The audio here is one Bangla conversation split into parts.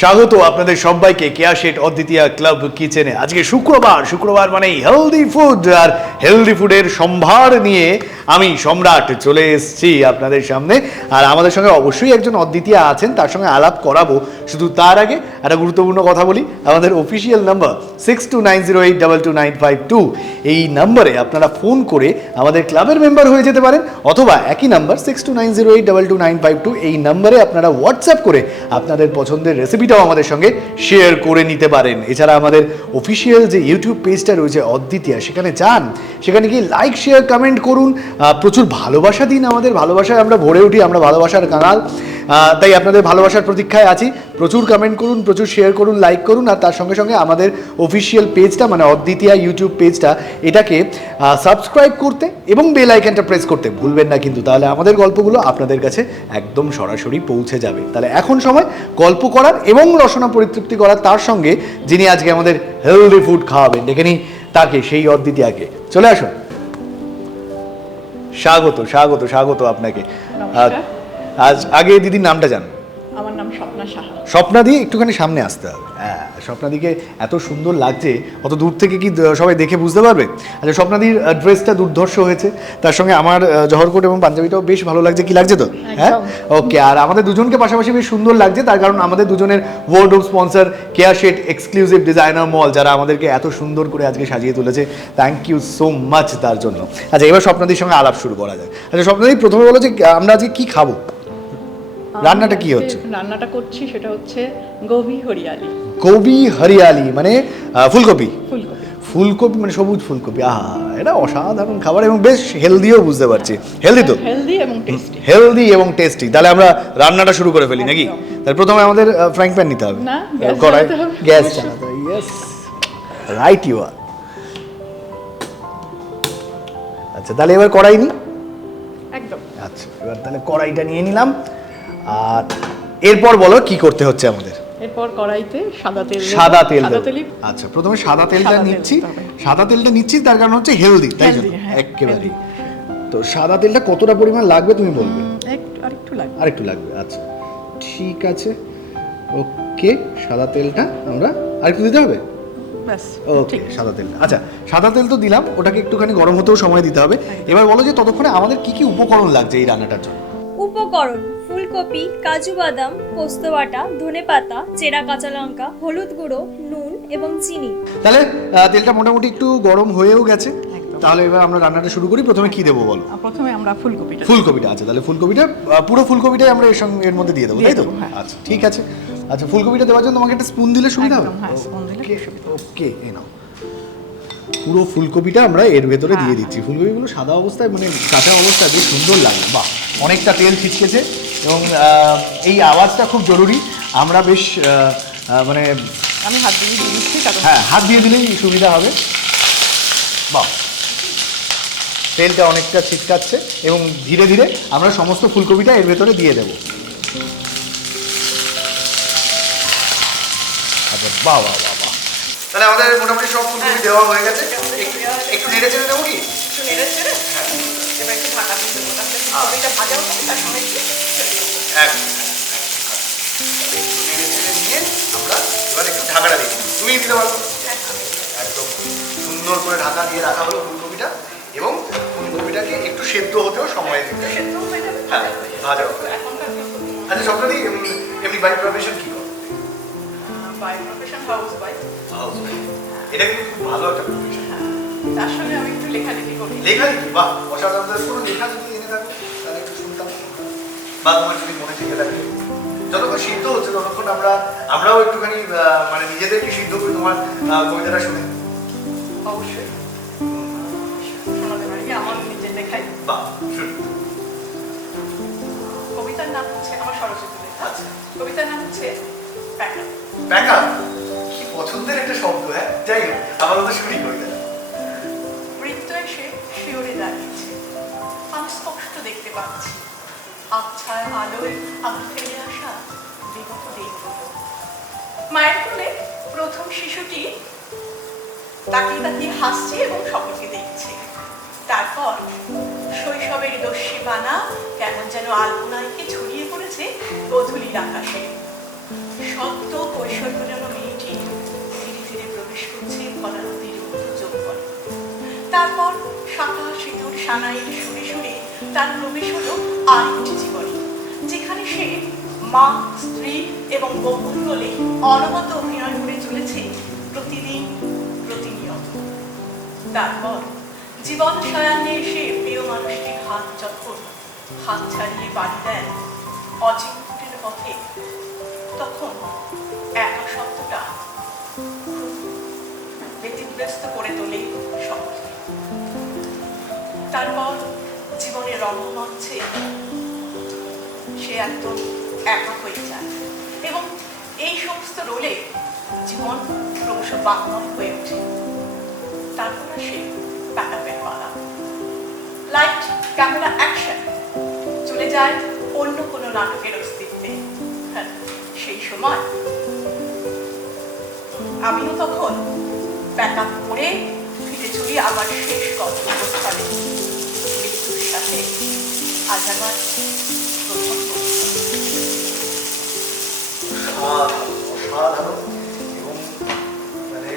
স্বাগত আপনাদের সবাইকে কেয়া শেট অদ্বিতীয়া ক্লাব কিচেনে। আজকে শুক্রবার মানে হেলদি ফুড, আর হেলদি ফুডের সম্ভার নিয়ে আমি সম্রাট চলে এসেছি আপনাদের সামনে। আর আমাদের সঙ্গে অবশ্যই একজন অদ্বিতীয়া আছেন, তার সঙ্গে আলাপ করাবো। শুধু তার আগে একটা গুরুত্বপূর্ণ কথা বলি, আমাদের অফিসিয়াল নাম্বার 6290822952, এই নাম্বারে আপনারা ফোন করে আমাদের ক্লাবের মেম্বার হয়ে যেতে পারেন, অথবা একই নাম্বার 6290822952 এই নাম্বারে আপনারা হোয়াটসঅ্যাপ করে আপনাদের পছন্দের রেসিপিটাও আমাদের সঙ্গে শেয়ার করে নিতে পারেন। এছাড়া আমাদের অফিসিয়াল যে ইউটিউব পেজটা রয়েছে অদ্বিতীয়া, সেখানে যান, সেখানে গিয়ে লাইক শেয়ার কমেন্ট করুন, প্রচুর ভালোবাসা দিন। আমাদের ভালোবাসায় আমরা ভরে উঠি, আমরা ভালোবাসার কাঙাল, তাই আপনাদের ভালোবাসার প্রতীক্ষায় আছি। প্রচুর কমেন্ট করুন, প্রচুর শেয়ার করুন, লাইক করুন, আর তার সঙ্গে সঙ্গে আমাদের অফিসিয়াল পেজটা মানে অদ্বিতীয়া ইউটিউব পেজটা, এটাকে সাবস্ক্রাইব করতে এবং বেল আইকনটা প্রেস করতে ভুলবেন না কিন্তু, তাহলে আমাদের গল্পগুলো আপনাদের কাছে একদম সরাসরি পৌঁছে যাবে। তাহলে এখন সময় গল্প করার এবং রসনা পরিতৃপ্তি করার, তার সঙ্গে যিনি আজকে আমাদের হেলদি ফুড খাওয়াবেন, ডেকে নিই তাকে, সেই অদ্বিতীয়াকে। চলে আসুন। স্বাগত আপনাকে। আজ আগে দিদির নামটা জান। আমার নাম স্বপ্না সাহা। স্বপ্না দি, একটুখানি সামনে আসতে হবে। হ্যাঁ, স্বপ্নাদিকে এত সুন্দর লাগছে, অত দূর থেকে কি সবাই দেখে বুঝতে পারবে? আচ্ছা, স্বপ্নাদির ড্রেসটা দুর্ধর্ষ হয়েছে, তার সঙ্গে আমার জহরকোট এবং পাঞ্জাবিটাও বেশ ভালো লাগছে। কি লাগছে তো? হ্যাঁ, ওকে। আর আমাদের দুজনকে পাশাপাশি বেশ সুন্দর লাগছে, তার কারণ আমাদের দুজনের ওয়ার্ডরোব স্পন্সর কেয়া শেট এক্সক্লুসিভ ডিজাইনার মল, যারা আমাদেরকে এত সুন্দর করে আজকে সাজিয়ে তুলেছে। থ্যাংক ইউ সো মাচ তার জন্য। আচ্ছা, এবার স্বপ্নাদির সঙ্গে আলাপ শুরু করা যায়। আচ্ছা স্বপ্নাদি, প্রথমে বলো যে আমরা আজকে কি খাবো, রান্নাটা কি হচ্ছে? রান্নাটা করছি সেটা হচ্ছে গোবি হরিয়ালি। গোবি হরিয়ালি মানে ফুলকপি। ফুলকপি মানে সবুজ ফুলকপি। আহা, এটা অসাধারণ খাবার এবং বেশ হেলদিও, বুঝতে পারছি। হেলদি তো? হেলদি এবং টেস্টি। তাহলে আমরা রান্নাটা শুরু করে ফেলি নাকি? তাহলে প্রথমে আমাদের ফ্রাইং প্যান নিতে হবে, কড়াই, গ্যাস চালাতে হবে। Yes, right you are. আচ্ছা, তাহলে এবার কড়াই নিই। একদম। আচ্ছা, এবার তাহলে কড়াইটা নিয়ে নিলাম। আর এরপর বলো কি করতে হচ্ছে আমাদের? এরপর কড়াইতে সাদা তেল। আচ্ছা, প্রথমে সাদা তেলটা নিচ্ছি। সাদা তেলটা নিচ্ছি তার কারণ হচ্ছে হেলদি, তাই জন্য একেবারে। তো সাদা তেলটা কতটা পরিমাণ লাগবে তুমি বলবে? আরেকটু লাগবে। আচ্ছা, ঠিক আছে, ওকে। সাদা তেলটা আমরা আরেকটু দিতে হবে। ওকে, সাদা তেল। আচ্ছা, সাদা তেল তো দিলাম, ওটাকে একটুখানি গরম হতেও সময় দিতে হবে। এবার বলো যে ততক্ষণে আমাদের কি কি উপকরণ লাগছে এই রান্নাটার জন্য? উপকরণ: ফুলকপি, কাজু বাদাম, পোস্ত বাটা, ধনেপাতা, চেরা কাঁচা লঙ্কা, হলুদ গুঁড়ো, নুন এবং চিনি। তাহলে তেলটা মোটামুটি একটু গরম হয়েও গেছে, তাহলে এবার আমরা রান্নাটা শুরু করি। প্রথমে কি দেবো বলো? প্রথমে আমরা ফুলকপিটা। আচ্ছা, তাহলে ফুলকপিটা, পুরো ফুলকপিটাই আমরা এর মধ্যে দিয়ে দেবো, তাই তো? আচ্ছা, ঠিক আছে। আচ্ছা, ফুলকপিটা দেওয়ার জন্য তোমাকে একটা স্পুন দিলে সুবিধা হবে। ওকে, এই নাও। পুরো ফুলকপিটা আমরা এর ভেতরে দিয়ে দিচ্ছি। ফুলকপিগুলো সাদা অবস্থায়, মানে কাঁচা অবস্থায় বেশ সুন্দর লাগে। বাহ, অনেকটা তেল ছিটকেছে এবং এই আওয়াজটা খুব জরুরি। আমরা বেশ মানে আমি হাত দিয়ে দিচ্ছি। হ্যাঁ, হাত দিয়ে দিলেই সুবিধা হবে। বাহ, তেলটা অনেকটা ছিটকাচ্ছে এবং ধীরে ধীরে আমরা সমস্ত ফুলকপিটা এর ভেতরে দিয়ে দেবো। আচ্ছা, বাহ বাহ বাহ বাহ। তাহলে আমাদের মোটামুটি সব ফুলকপি দেওয়া হয়ে গেছে। একটু নেড়ে চেড়ে দেবো কি? একটু নেড়ে চেড়ে, হ্যাঁ, এবার একটু ঢাকা দিয়ে দেবো, তাহলে ফুলকপিটা ভাজা হবে, তার সঙ্গে একটু একদম নেড়ে চেড়ে নিয়ে আমরা এবার একটু ঢাকাটা দিই। তুমি দিতে পারো। একদম সুন্দর করে ঢাকা দিয়ে রাখা হলো ফুলকপিটা, এবং ফুলকপিটাকে একটু সেদ্ধ হতেও সময় দিতে হবে। হ্যাঁ, ভাজা হবে। আচ্ছা স্বপ্নাদি, এমনি বাই প্রফেশন কি করো? By profession housewife. এটা কিন্তু খুব ভালো একটা প্রফেশন। তার সঙ্গে আমি একটু লেখালেখি করি। লেখালেখি? বাহ, অসাধারণ। কোনো লেখা যদি এনে থাকো তাহলে একটু শুনতাম, বা তোমার যদি মনে থেকে থাকে। যতক্ষণ সিদ্ধ হচ্ছে ততক্ষণ আমরাও একটুখানি মানে নিজেদেরকে সিদ্ধ করে তোমার কবিতাটা শুনে। অবশ্যই শোনাতে পারি আমার নিজের লেখাই। বাহ, শুনি। কবিতার নাম হচ্ছে, আমার সরস্বতী লেখা। আচ্ছা, কবিতার নাম হচ্ছে প্যাকা। প্যাকা, কি পছন্দের একটা শব্দ। হ্যাঁ, যাই হোক, আমার তো শুনি কবিতা। বৃত্ত এসে শিওরে দাঁড়িয়েছে, আমি স্পষ্ট দেখতে পাচ্ছি আবছায়া আলোয় আমার ফেলে আসা বিগত দিনগুলো। মায়ের কোলে প্রথম শিশুটি তাকিয়ে তাকিয়ে হাসছে এবং সকলকে দেখছে। তারপর শৈশবের দস্যি বানা কেমন যেন আলপনাইকে ছড়িয়ে পড়েছে গোধূলির আকাশে। সদ্য কৈশোর যেন মেয়েটি ধীরে ধীরে প্রবেশ করছে কলানদীর মতো যৌবন। তারপর শাখা সিঁদুর সানাইয়ের শুনে শুনে তার প্রবেশ হলো আরেকটি জীবনে, যেখানে সে মা, স্ত্রী এবং বহুর বলে অনবত অভিনয় করে চলেছে প্রতিদিন প্রতিনিয়ত। তারপর জীবন সায়ান্নে এসে প্রিয় মানুষটির হাত যখন হাত ছাড়িয়ে বাড়ি দেন অচিন্তের পথে, তখন একা শব্দটা ব্যতিব্যস্ত করে তোলে সকলকে। তারপর জীবনের রঙ্গমঞ্চে সে একদম একা হয়ে যায় এবং এই সমস্ত রোলে জীবন ক্রমশ বাংময় হয়ে ওঠে। তারপর আসে প্যাকআপের পালা। লাইট, ক্যামেরা, অ্যাকশন চলে যায় অন্য কোনো নাটকের অস্তিত্বে। হ্যাঁ, সেই সময় আমিও তখন প্যাকআপ করে ফিরে চলি আমার শেষ গন্তব্যস্থলে, মৃত্যুর সাথে আজ আমার প্রথম অসাধারণ। এবং মানে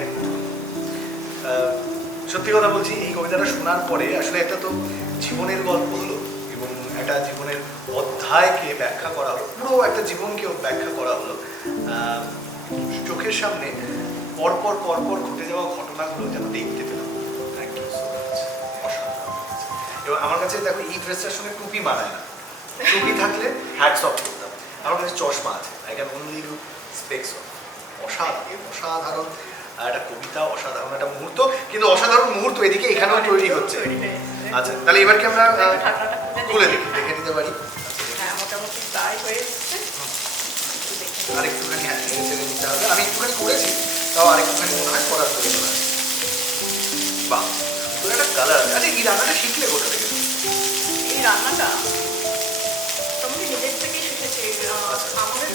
সত্যি কথা বলছি, এই কবিতাটা শোনার পরে আসলে একটা তো জীবনের গল্প হলো এবং একটা জীবনের অধ্যায়কে ব্যাখ্যা করা হলো, পুরো একটা জীবনকে ব্যাখ্যা করা হলো। চোখের সামনে পরপর পরপর ঘটে যাওয়া ঘটনাগুলো যেন দেখতে পেলাম। এবং আমার কাছে দেখো এই ড্রেসটার সঙ্গে টুপি মানায় না, টুপি থাকলে হ্যাটস অফ করতাম। আমার কাছে চশমা আছে, I can only do specs of. অসাধারণ একটা কবিতা, অসাধারণ একটা মুহূর্ত, কিন্তু অসাধারণ মুহূর্ত এদিকে এখানেও তৈরি হচ্ছে। আচ্ছা, তাহলে এবার কি আমরা খুলে দেখে নিতে পারি? হ্যাঁ, মোটামুটি প্রায় হয়ে যাচ্ছে। আরেকটুখানি ছেড়ে নিতে হবে। আমি একটুখানি করেছি, তাও আরেকটুখানি মনে হয় করার প্রয়োজন আছে। বাহ, সুন্দর একটা কালার। আচ্ছা, এই রান্নাটা শিখলে কোথা থেকে? এই রান্নাটা তুমি নিজের থেকেই শিখেছি। আমাদের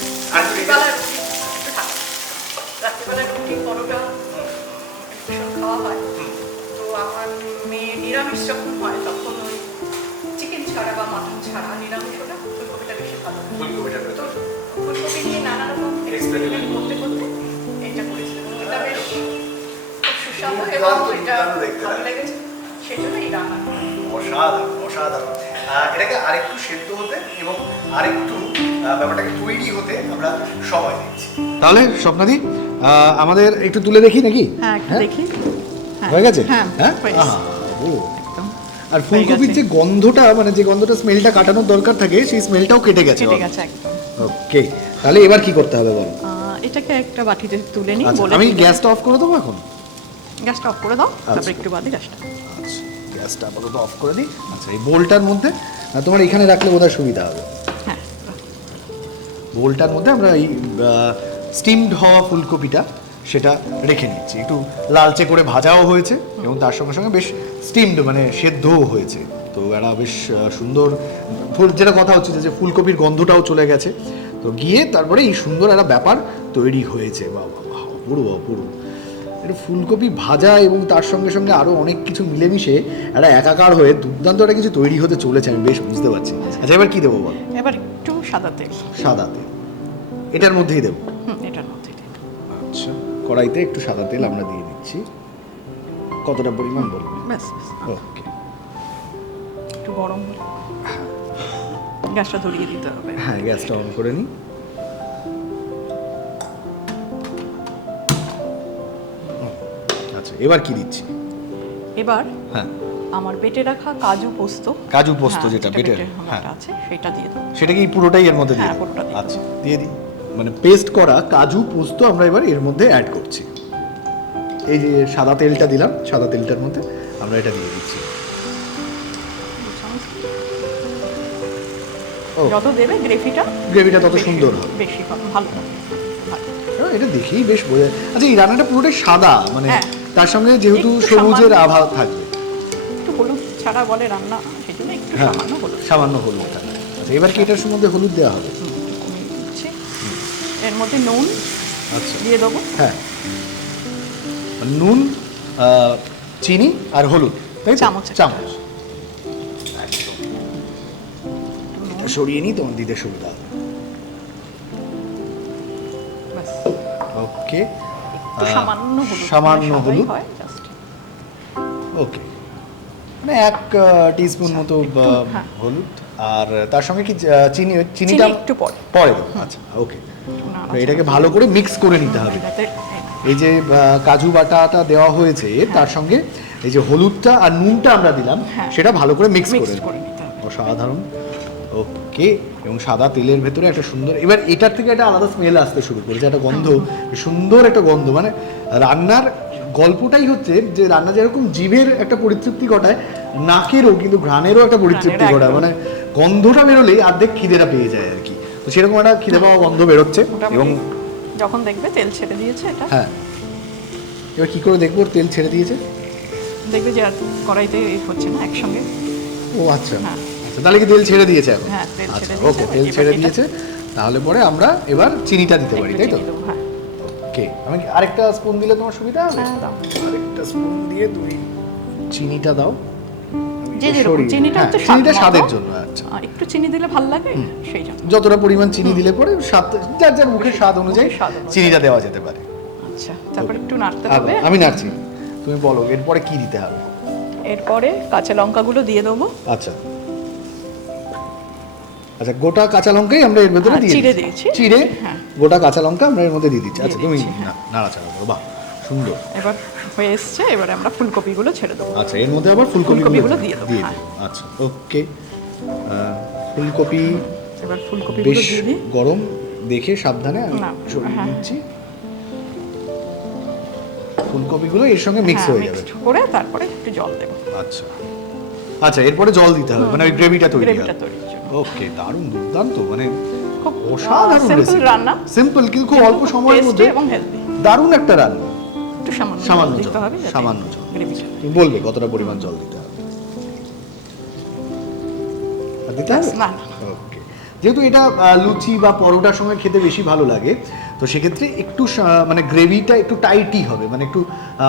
রাত্রিবেলায় রুটি পরোটা ভীষণ খাওয়া হয়। তো আমার মেয়ে নিরামিষ যখন হয় তখন ওই চিকেন ছাড়া বা মাটন ছাড়া নিরামিষ হলে ফুলকপিটা বেশি ভালো। ফুলকপিটা তো ফুলকপি নিয়ে নানা রকম এক্সপেরিমেন্ট করতে করতে এটা করেছিলাম। এটা বেশ খুব সুস্বাদু এবং এটা ভালো লেগেছে, সেই জন্য এই রান্না। অসাধারণ, অসাধারণ। এটাকে আরেকটু সেদ্ধ হতে এবং আরেকটু ব্যাপারটাকে তৈরি হতে আমরা সময় দিচ্ছি। তাহলে স্বপ্নাদি আমাদের একটু তুলে দেখি নাকি? হ্যাঁ, দেখি। হয়ে গেছে? হ্যাঁ, আর ফুলকপির যে গন্ধটা, মানে যে গন্ধটা স্মেলটা কাটানোর দরকার থাকে, সেই স্মেলটাও কেটে গেছে একদম। ওকে, তাহলে এবার কি করতে হবে বলো? এটাকে একটা বাটিতে তুলে নিই। আমি গ্যাসটা অফ করে দেবো এখন? গ্যাসটা অফ করে দাও, তারপর একটু বাদে গ্যাসটা। আচ্ছা, গ্যাসটা আপাতত অফ করে দিই। আচ্ছা, এই বোলটার মধ্যে তোমার এখানে রাখলে বোধহয় সুবিধা হবে। হ্যাঁ, বোলটার মধ্যে আমরা এই স্টিমড হওয়া ফুলকপিটা সেটা রেখে নিচ্ছি। একটু লালচে করে ভাজাও হয়েছে এবং তার সঙ্গে সঙ্গে বেশ স্টিমড, মানে সেদ্ধও হয়েছে। তো একটা বেশ সুন্দর ফুল, যেটা কথা হচ্ছে যে ফুলকপির গন্ধটাও চলে গেছে। তো গিয়ে তারপরে এই সুন্দর একটা ব্যাপার তৈরি হয়েছে। বাবা, অপূর্ব অপূর্ব। এটা ফুলকপি ভাজা এবং তার সঙ্গে সঙ্গে আরও অনেক কিছু মিলেমিশে একটা একাকার হয়ে দুর্দান্ত একটা কিছু তৈরি হতে চলেছে, আমি বেশ বুঝতে পারছি। আচ্ছা, এবার কি দেবো বল? এবার একটু সাদা তেল। সাদা তেল এটার মধ্যেই দেবো? এটার মধ্যেই। আচ্ছা, কড়াইতে একটু সাদা তেল আমরা দিয়ে দিচ্ছি। কতটা পরিমাণ বলবো? ব্যাস, ওকে। একটু গরম হলে গ্যাসটা ধরিয়ে দিতে হবে। হ্যাঁ, গ্যাসটা অন করে নিই। আচ্ছা, এবার কি দিচ্ছি? এবার হ্যাঁ, আমার বেটে রাখা কাজু পোস্ত। কাজু পোস্ত যেটা বেটে আছে সেটা দিয়ে দাও। সেটা কি পুরোটাই এর মধ্যে দিয়ে? হ্যাঁ, পুরোটা দিয়ে দাও। আচ্ছা, দিয়ে দিই। মানে পেস্ট করা কাজু পোস্ত আমরা এবার এর মধ্যে অ্যাড করছি। এই যে সাদা তেলটা দিলাম, সাদা তেলটার মধ্যে আমরা এটা দিয়ে দিচ্ছি। যত দেবে গ্রেভিটা তত সুন্দর হবে, বেশি ভালো হবে। এটা দেখেই বেশ বোঝা। আচ্ছা, এই রান্নাটা পুরোটাই সাদা, মানে তার সঙ্গে যেহেতু সবুজের আভা থাকবে, একটু হলুদ ছাড়া বলে রান্না, সেজন্য একটু সামান্য হলুদ থাকবে। আচ্ছা, এবার কি এটার মধ্যে হলুদ দেওয়া হবে? এর মধ্যে নুন আচ্ছা দিয়ে দেবো। হ্যাঁ, নুন, চিনি আর হলুদ, তাই চামচ। সরিয়ে নিই, তোমার দিতে সুবিধা হবে। ওকে, একটু সামান্য হলুদ, সামান্য সাদাই হলুদ, হয় just। ওকে, মানে 1 টিস্পুন মতো হ্যাঁ। হলুদ। আর তার সঙ্গে কি চিনিটা চিনি একটু পরে। পরে দেবো? আচ্ছা, ওকে। তো এটাকে ভালো করে মিক্স করে নিতে হবে। এই যে কাজু বাটাটা দেওয়া হয়েছে তার সঙ্গে এই যে হলুদটা আর নুনটা আমরা দিলাম, হ্যাঁ। সেটা ভালো করে মিক্স করে করে নিতে হবে। অসাধারণ। ওকে, এবং সাদা তেলের ভেতরে একটা সুন্দর, এবার এটার থেকে একটা আলাদা স্মেল আসতে শুরু করেছে, একটা গন্ধ, সুন্দর একটা গন্ধ। মানে রান্নার গল্পটাই হচ্ছে যে রান্না যেরকম জিভের একটা পরিতৃপ্তি ঘটায়, নাকেরও কিন্তু ঘ্রাণেরও একটা পরিতৃপ্তি ঘ্রাণের ঘটায়। একদম। মানে গন্ধটা বেরোলেই অর্ধেক খিদেটা পেয়ে যায় আর কি। তো সেরকম একটা খিদে পাওয়া গন্ধ বেরোচ্ছে। এবং যখন দেখবে তেল ছেড়ে দিয়েছে এটা, হ্যাঁ, এবার কি করে দেখবো তেল ছেড়ে দিয়েছে? দেখবে যে আর কড়াইতে হচ্ছে না একসঙ্গে। ও আচ্ছা, হ্যাঁ। আচ্ছা, তাহলে কি তেল ছেড়ে দিয়েছে এখন? হ্যাঁ, তেল আচ্ছা, ছেড়ে দিয়েছে। ওকে, তেল এবার ছেড়ে এটা- দিয়েছে, তাহলে পরে আমরা এবার চিনিটা দিতে পারি, একটু তাই তো? চিনি দেবো, হ্যাঁ। ওকে, আমি আরেকটা স্পুন দিলে তোমার সুবিধা হবে? হ্যাঁ, দাও। আরেকটা স্পুন দিয়ে তুমি চিনিটা দাও। যে যেরকম, চিনিটা হচ্ছে চিনিটা স্বাদ স্বাদের মতো। জন্য। আচ্ছা, একটু চিনি দিলে ভালো লাগে সেই জন্য। যতটা পরিমাণ চিনি দিলে পরে স্বাদ, যার যার মুখের স্বাদ অনুযায়ী মুখের স্বাদ অনুযায়ী। চিনিটা দেওয়া যেতে পারে। আচ্ছা, তারপর একটু নাড়তে আর হবে। আমি নাড়ছি, তুমি বলো এরপরে কি দিতে হবে? এরপরে কাঁচা লঙ্কাগুলো দিয়ে দেবো। আচ্ছা, আচ্ছা, গোটা কাঁচা লঙ্কাই আমরা এর ভেতরে হ্যাঁ, দিয়ে চিড়ে দিচ্ছি। দিয়েছি। চিড়ে হ্যাঁ। গোটা কাঁচা লঙ্কা আমরা এর মধ্যে দিয়ে দিচ্ছি। আচ্ছা, তুমি দিচ্ছি, হ্যাঁ। নাড়াচাড়া করো, বাহ, সুন্দর। এবার হয়ে এসছে, এবারে আমরা ফুলকপিগুলো ছেড়ে দেবো। আচ্ছা, এর মধ্যে আবার ফুলকপিগুলো ফুলকপিগুলো দিয়ে দেবো, দিয়ে হ্যাঁ। দেবো। আচ্ছা, ওকে। ফুলকপি এবার ফুলকপিগুলো বেশ দিয়ে দিই। গরম দেখে সাবধানে আমি না, সরিয়ে হ্যাঁ। দিচ্ছি। ফুলকপিগুলো এর সঙ্গে মিক্স হ্যাঁ, হয়ে যাবে। mixed করে তারপরে একটু জল দেবো। আচ্ছা, আচ্ছা, এরপরে জল দিতে হবে, মানে ওই গ্রেভিটা তৈরি গ্রেভিটা হবে। তৈরির জন্য। ওকে, দারুণ, দুর্দান্ত, মানে খুব অসাধারণ সিম্পল রেসিপি। রান্না, সিম্পল কিন্তু খুব অল্প সময়ের টেস্টি মধ্যে এবং হেলদি। দারুণ একটা রান্না। একটু সামান্য সামান্য জল জল, দিতে হবে যাতে সামান্য জল। গ্রেভিটা। তুমি বলবে কতটা পরিমাণ জল দিতে হবে? আর দিতে হবে? না, না। ওকে, যেহেতু এটা লুচি বা পরোটার সঙ্গে খেতে বেশি ভালো লাগে, তো সেক্ষেত্রে একটু মানে গ্রেভিটা একটু টাইটই হবে, মানে একটু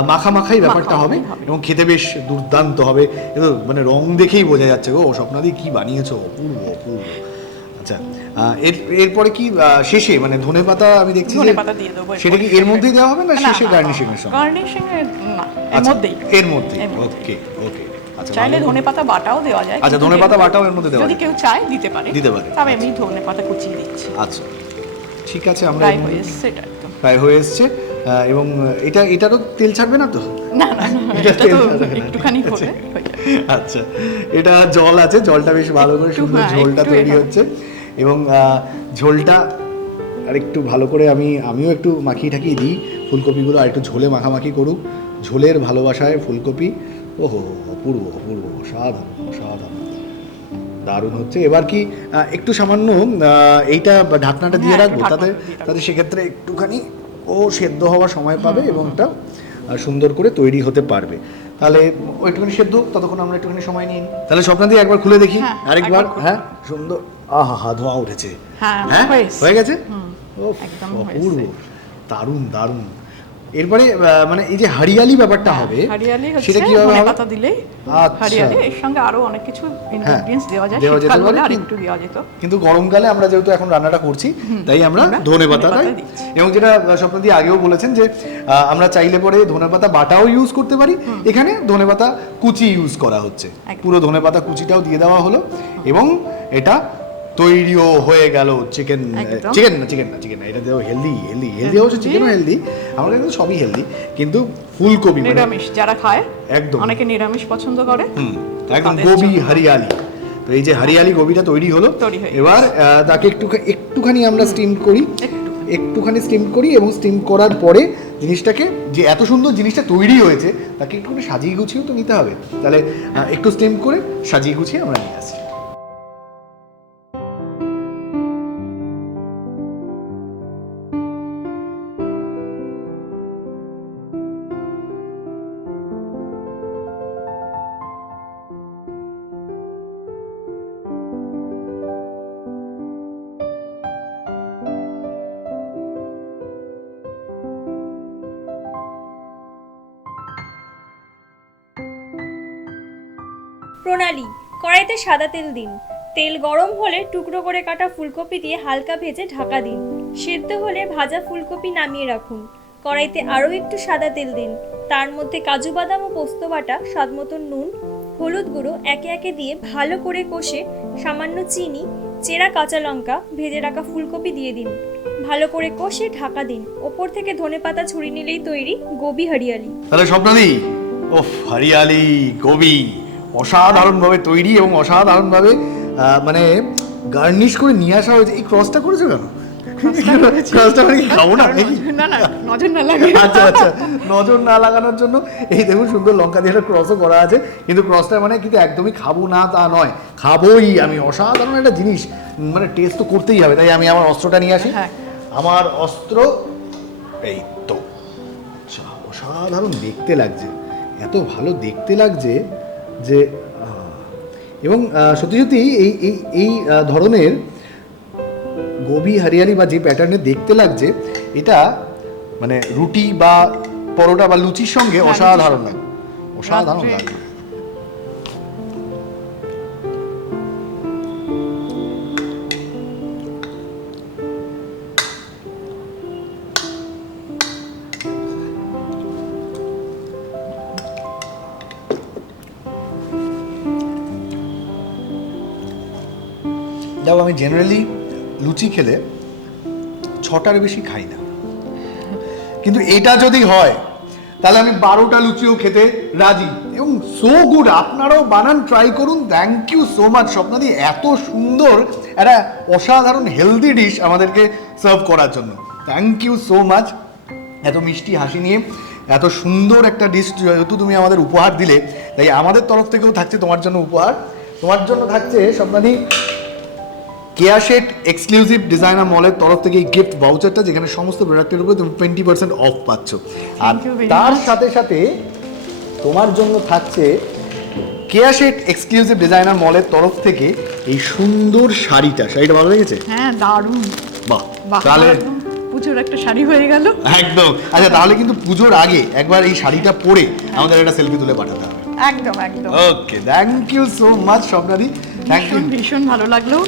মাখামাখাই ব্যাপারটা হবে, মাখামাখি হবে। এবং খেতে বেশ দুর্দান্ত হবে। কিন্তু মানে রং দেখেই বোঝা যাচ্ছে গো স্বপ্নাদি কি বানিয়েছো, অপূর্ব অপূর্ব। আচ্ছা, এরপরে কি শেষে মানে ধনেপাতা আমি দেখছি যে ধনেপাতা দিয়ে দেবো এরপরে সেটা কি এর শেষে। মধ্যেই দেওয়া হবে না না, শেষে না, গার্নিশিং এর সঙ্গে? গার্নিশিং এর না, এর আচ্ছা, মধ্যেই। এর মধ্যেই, এর মধ্যেই। ওকে ওকে। আচ্ছা, চাইলে ভালো। ধনেপাতা বাটাও দেওয়া যায়। আচ্ছা, কিন্তু ধনেপাতা যেহেতু বাটাও এর মধ্যে দেওয়া যদি যায়। কেউ চায় দিতে পারে। দিতে পারে, তবে আমি ধনেপাতা কুচিয়ে দিচ্ছি। আচ্ছা, ঠিক আছে, আমরা প্রায় এর হয়ে মধ্যে- এসছে এটা একদম। প্রায় হয়ে এসছে। এবং এটারও তেল ছাড়বে না তো? না, না, না, এটা এটা তেল তো ছাড়বে না, একটুখানি ঠিক আছে। হলে হয়ে যাবে। আচ্ছা, এটা জল আছে, জলটা বেশ ভালো করে একটু, সুন্দর হ্যাঁ, ঝোলটা একটু তৈরি এভাবে। হচ্ছে। এবং ঝোলটা আর একটু ভালো করে আমিও একটু মাখিয়ে ঠাকিয়ে দিই ফুলকপিগুলো, আর একটু ঝোলে মাখামাখি করুক। ঝোলের ভালোবাসায় ফুলকপি, ওহো, অপূর্ব অপূর্ব, অসাধারণ অসাধারণ, দারুণ হচ্ছে। এবার কি একটু সামান্য এইটা ঢাকনাটা দিয়ে হ্যাঁ, রাখবো, একটু তাতে ঢাকনাটা দিয়ে রাখবো। তাতে সেক্ষেত্রে একটুখানি ও সেদ্ধ হওয়ার সময় পাবে এবং ওটা সুন্দর করে তৈরি হতে পারবে। তাহলে ওইটুখানি সেদ্ধ হোক, ততক্ষণ আমরা একটুখানি সময় নিই। তাহলে স্বপ্নাদি একবার খুলে দেখি, হ্যাঁ, আরেকবার। একবার খুলে। হ্যাঁ, সুন্দর, আহা হা, ধোঁয়া উঠেছে। হ্যাঁ, হ্যাঁ, হয়েছে। হয়ে গেছে। ওফ, একদম অপূর্ব, হয়েছে। দারুণ দারুণ। এরপরে মানে এই যে হারিয়ালি ব্যাপারটা হবে, হারিয়ালি হচ্ছে সেটা কিভাবে হবে? ধনেপাতা দিলেই আচ্ছা। হারিয়ালি, এর সঙ্গে আরো অনেক কিছু ইনগ্রেডিয়েন্টস দেওয়া যায়। দেওয়া যেতে শীতকাল পারে, হলে আর কিন্তু- একটু দেওয়া যেত। কিন্তু গরমকালে আমরা যেহেতু এখন রান্নাটা করছি, তাই আমরা আমরা ধনেপাতাটাই ধনেপাতা দিচ্ছি। এবং যেটা স্বপ্নদি আগেও বলেছেন যে আমরা চাইলে পরে ধনেপাতা বাটাও ইউজ করতে পারি। এখানে ধনেপাতা কুচি ইউজ করা হচ্ছে, একদম। পুরো ধনেপাতা কুচিটাও দিয়ে দেওয়া হলো, এবং এটা তৈরিও হয়ে গেল চিকেন। একদম। চিকেন না, এটা দেওয়া হেলদি অবশ্য, চিকেনও হেলদি, আমরা কিন্তু সবই হেলদি, কিন্তু ফুলকপি মানে নিরামিষ যারা খায়, একদম। অনেকে নিরামিষ পছন্দ করে। একদম তাদের গোবি জন্য। হারিয়ালি। তো এই যে হারিয়ালি গোবিটা তৈরি হলো, তৈরি হয়ে এবার তাকে একটুখানি আমরা স্টিম করি, একটুখানি স্টিম করি, এবং স্টিম করার পরে জিনিসটাকে, যে এত সুন্দর জিনিসটা তৈরি হয়েছে, তাকে একটুখানি সাজিয়ে গুছিয়েও তো নিতে হবে। তাহলে একটু স্টিম করে সাজিয়ে গুছিয়ে আমরা নিয়ে আসি। প্রণালী: কড়াইতে সাদা তেল দিন। তেল গরম হলে টুকরো করে কাটা ফুলকপি দিয়ে হালকা ভেজে ঢাকা দিন। সেদ্ধ হলে ভাজা ফুলকপি নামিয়ে রাখুন। কড়াইতে আরও একটু সাদা তেল দিন, তার মধ্যে কাজু বাদাম ও পোস্ত বাটা, স্বাদ মতো নুন, হলুদ গুঁড়ো একে একে দিয়ে ভালো করে কষে সামান্য চিনি, চেরা কাঁচা লঙ্কা, ভেজে রাখা ফুলকপি দিয়ে দিন। ভালো করে কষে ঢাকা দিন। ওপর থেকে ধনেপাতা ছড়িয়ে নিলেই তৈরি গোবি হরিয়ালি। তাহলে স্বপ্নাদি, ওফ, হরিয়ালি গোবি অসাধারণভাবে তৈরি এবং অসাধারণভাবে মানে গার্নিশ করে নিয়ে আসা হয়েছে। এই ক্রসটা করেছো কেন? ক্রসটা মানে কি খাবো না? নজর না লাগে। আচ্ছা আচ্ছা, নজর না লাগানোর জন্য এই দেখুন সুন্দর লঙ্কা দিয়ে একটা ক্রসও করা আছে, কিন্তু ক্রসটা মানে কিন্তু একদমই খাবো না তা নয়, খাবোই আমি। অসাধারণ একটা জিনিস, মানে টেস্ট তো করতেই হবে। তাই আমি আমার অস্ত্রটা নিয়ে আসি। আমার অস্ত্র এই তো। অসাধারণ দেখতে লাগছে, এত ভালো দেখতে লাগছে যে, এবং সত্যি সত্যি এই এই এই ধরনের গোবি হরিয়ালি বা যে প্যাটার্নে দেখতে লাগছে, এটা মানে রুটি বা পরোটা বা লুচির সঙ্গে অসাধারণ লাগে, অসাধারণ লাগে। দেখো, আমি জেনারেলি লুচি খেলে 6টার বেশি খাই না, কিন্তু এটা যদি হয় তাহলে আমি 12টা লুচিও খেতে রাজি। এবং সো গুড, আপনারাও বানান, ট্রাই করুন। থ্যাংক ইউ সো মাচ স্বপ্নাদি, এত সুন্দর একটা অসাধারণ হেলদি ডিশ আমাদেরকে সার্ভ করার জন্য। Thank you so much. এত মিষ্টি হাসি নিয়ে এত সুন্দর একটা ডিশ যেহেতু তুমি আমাদের উপহার দিলে, তাই আমাদের তরফ থেকেও থাকছে তোমার জন্য উপহার। তোমার জন্য থাকছে স্বপ্নাদি কেয়া শেট এক্সক্লুসিভ ডিজাইনার মলের তরফ থেকে এই গিফট ভাউচারটা, যেখানে সমস্ত প্রোডাক্টের উপরে তুমি 20% অফ পাচ্ছ। আর তার সাথে সাথে তোমার জন্য থাকছে কেয়া শেট এক্সক্লুসিভ ডিজাইনার মলের তরফ থেকে এই সুন্দর শাড়িটা। শাড়িটা ভালো লেগেছে? হ্যাঁ, দারুণ। বাহ, তাহলে পুজোর একটা শাড়ি হয়ে গেল একদম। আচ্ছা, তাহলে কিন্তু পুজোর আগে একবার এই শাড়িটা পরে আমাদের একটা সেলফি তুলে পাঠাতে হবে। একদম একদম। Okay, thank you so much স্বপ্নাদি, থ্যাংক ইউ। ভীষণ ভালো লাগলো।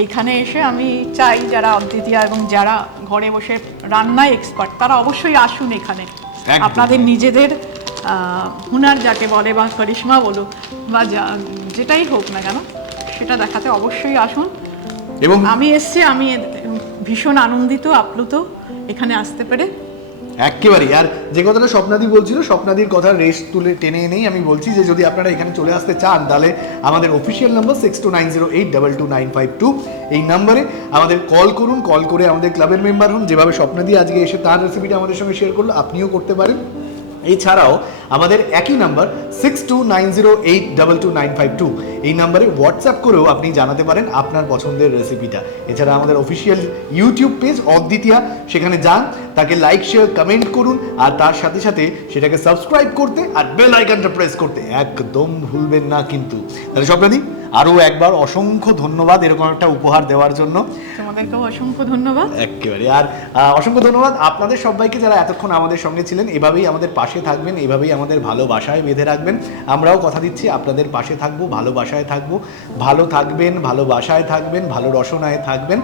এইখানে এসে আমি চাই যারা অদ্বিতীয়া এবং যারা ঘরে বসে রান্নায় এক্সপার্ট, তারা অবশ্যই আসুন এখানে। আপনাদের নিজেদের হুনার যাকে বলে বা করিশ্মা বলো বা যেটাই হোক না কেন, সেটা দেখাতে অবশ্যই আসুন। এবং আমি এসছি, আমি ভীষণ আনন্দিত, আপ্লুত এখানে আসতে পেরে। একেবারেই। আর যে কথাটা স্বপ্নাদি বলছিল, স্বপ্নাদির কথা রেস্ট তুলে টেনে এনেই আমি বলছি যে যদি আপনারা এখানে চলে আসতে চান, তাহলে আমাদের অফিসিয়াল নাম্বার 6290822952, এই নাম্বারে আমাদের কল করুন। কল করে আমাদের ক্লাবের মেম্বার হন। যেভাবে স্বপ্নাদি আজকে এসে তার রেসিপিটা আমাদের সঙ্গে শেয়ার করলো, আপনিও করতে পারেন। এছাড়াও আমাদের একই নাম্বার 6290822952, এই নাম্বারে হোয়াটসঅ্যাপ করেও আপনি জানাতে পারেন আপনার পছন্দের রেসিপিটা। এছাড়া আমাদের অফিসিয়াল ইউটিউব পেজ অদ্বিতীয়া, সেখানে যান, তাকে লাইক শেয়ার কমেন্ট করুন, আর তার সাথে সাথে সেটাকে সাবস্ক্রাইব করতে আর বেল আইকনটা প্রেস করতে একদম ভুলবেন না কিন্তু। তাহলে স্বপ্নাদি, আরও একবার অসংখ্য ধন্যবাদ এরকম একটা উপহার দেওয়ার জন্য। তোমাদেরকেও অসংখ্য ধন্যবাদ। একেবারে। আর অসংখ্য ধন্যবাদ আপনাদের সবাইকে যারা এতক্ষণ আমাদের সঙ্গে ছিলেন। এভাবেই আমাদের পাশে থাকবেন, এভাবেই আমাদের ভালোবাসায় বেঁধে রাখবেন। আমরাও কথা দিচ্ছি আপনাদের পাশে থাকবো, ভালোবাসায় থাকবো। ভালো থাকবেন, ভালোবাসায় থাকবেন, ভালো রসনায় থাকবেন।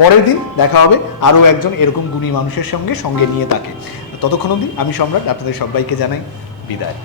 পরের দিন দেখা হবে আরও একজন এরকম গুণী মানুষের সঙ্গে নিয়ে তাকে। ততক্ষণ অবধি আমি সম্রাট আপনাদের সবাইকে জানাই বিদায়।